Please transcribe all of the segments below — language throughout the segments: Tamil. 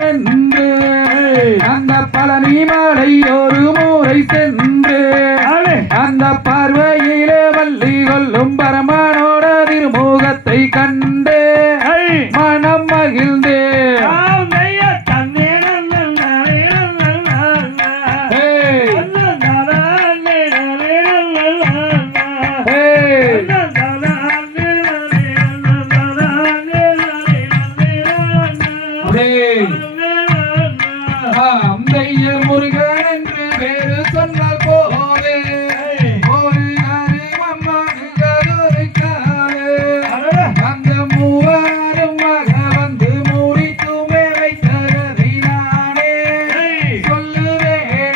சென்று அந்த பழனி மலை ஒரு முறை சென்று அந்த பார்வையிலே வள்ளி கொள்ளும் பரமனோட திருமுகத்தை கண்டு மனம் மகிழ்ந்தே முருகன் என்று பேரு சொன்ன போதே ஒரு அந்த மூவாரும் மக வந்து முடித்துமே வைத்ததை நானே சொல்லுவேனே.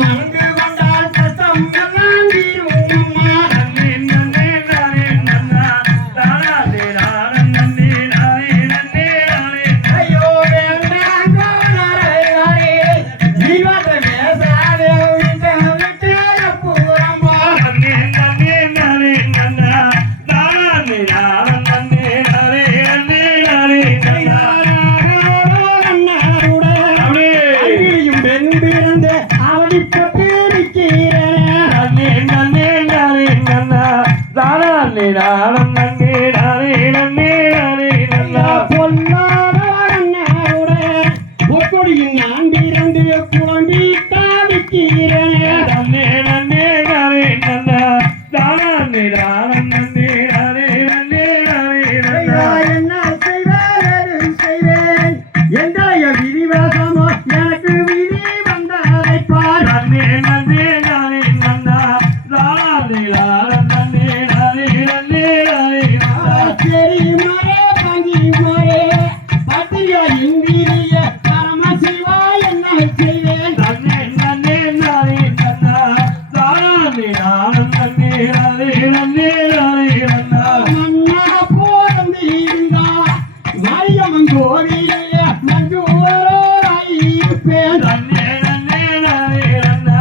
மறந்து கொண்டால் கஷ்டம் எல்லாம் தீரும் அம்மா. பிறந்து அவதிப்பட்டு நிற்கிறேன். நன்னே நன்னே நானே நன்னா தானா நானும் நன்னே நானே நன்னே நானே நன்னா பொல்லாத அண்ணாவுடைய பொற்கொடியில் நான் பிறந்து குழம்பி தாவிக்கிறேன். நன்னே நன்னே நானே நன்னா தானா நானும் நன்னே நானே நன்னே நானே நன்னா என்ன செய்வேன் செய்வேன் எந்தைய விதிவாசமோ எனக்கு விதி வந்ததை பார். நன்னே நன்னே நானே நன்னா தானா நானும் நன்னே நானே நன்னே நானே நன்னா சரி மரே பங்கி மரே பத்திரியா இந்திரிய பரமசிவா என்ன செய்வேன். நன்னே நன்னே நானே நன்னா தானா நானும் நன்னே நானே நன்னே நானே நன்னா மன்னா போரந்து இருந்தா மரியம்மன் கோவிலே மஞ்சூரோராயிருப்பேன். நன்னே நன்னே நானே நன்னா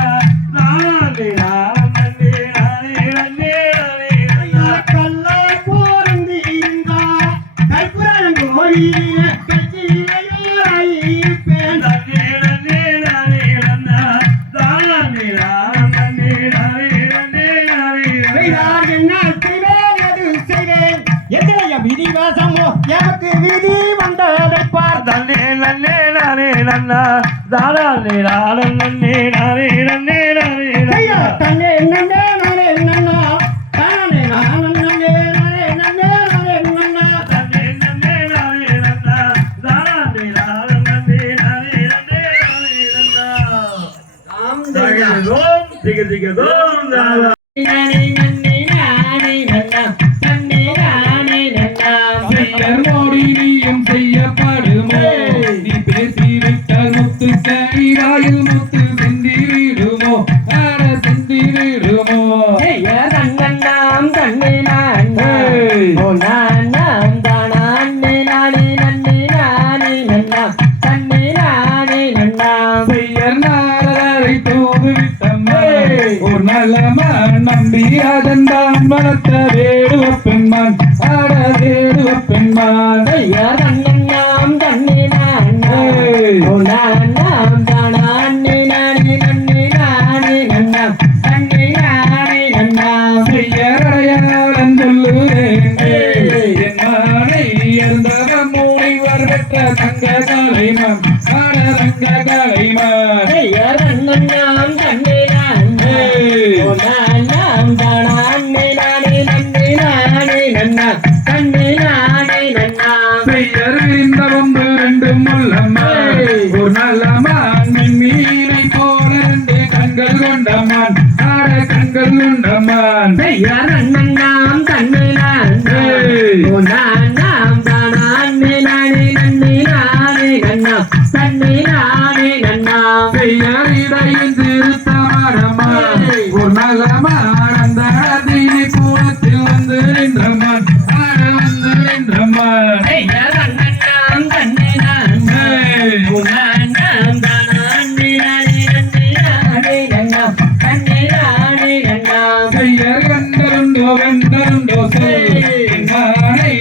தானா நானும் நன்னே நானே நன்னே நானே நன்னா கல்லா போரந்து இருந்தா கற்பூரம் கோவிலே கட்சியிலாயிருப்பேன். நன்னே நன்னே நானே நன்னா தானா நானும் நன்னே நானே நன்னே நானே நன்னா என்ன செய்வேன் அது செய்வேன் எதிரைய விதிவாசமோ எனக்கு விதி வந்ததை பார். நன்னே நன்னே நானே நன்னா தானா நானும் நன்னே நானே நன்னே நானே ஐயா நன்னா தன்னே நன்னே நானே நன்னா தானே நானே நன்னே நானே நன்னே நானே நன்னா நன்னே நன்னே நானே நன்னா தானா நானும் நன்னே நானே நன்னே நானே நன்னா தகதோம் திகதிகதோம் தானா நானே நன்னே நானே நன்னா தன்னே நானே நன்னா செய்யர் மோடி நீயும் செய்யப்படுமோ நீ பேசி விட்டால் முத்து கைவாயில் முத்து சிந்தி விடுமோ ஆட சிந்தி விடுமோ ஐயா தன்னண்ணாம் தன்னே நானே ஏய். ஓ நானாம் தானே நானே நன்னே நானே நன்னா தன்னே நானே நன்னா செய்யர் நாரதரை தூது விட்டம்மா ஏய். ஒரு நல்லமான் நம்பி அதன்தான் வளர்த்த வேடுவ பெண்மான் ஆட வேடுவ பெண்மான் ஐயா தன்னண்ணாம் தன்னே நானே ஏய். ஓ நானாம் தானே நானே நன்னே நானே நன்னா தன்னே நானே நன்னா செய்யறடையாளன் சொல்லுறேன் ஏய். என் மானை இருந்தவ மூளைவர் பெற்ற தங்க கலைமான் ஆட தங்க கலைமான் ஐயா தன்னண்ணாம் தன்னே நானே ஏய். ஓ நானாம் தானே நானே நன்னே நானே நன்னா தன்னே நானே நன்னா செய்யர் இந்த ஒன்று ரெண்டு முள்ளம்மா ஏய். ஒரு நல்லமான் மீனை போல ரெண்டு கண்கள் கொண்டமான் ஆட கண்கள் கொண்டமான் ஐயா தன்னண்ணாம் தன்னே நானே ஏய். ஓ நானாம் தானே நானே நன்னே நானே நன்னா தன்னே நானே நன்னா செய்யர் இடையின் திருத்தமானம்மா ஏய். ஒரு நல்லமான் அந்த அதினை கூடத்தில் வந்து நின்றமான் ஆட வந்து நின்றமான் ஐயா தன்னண்ணாம் தன்னே நானே ஏய். ஓ நானாம் தானே நானே நன்னே நானே நன்னா தன்னே நானே நன்னா செய்யர் கண்டருண்டோ வெண்டருண்டோ சொல் ஏய். என் மானை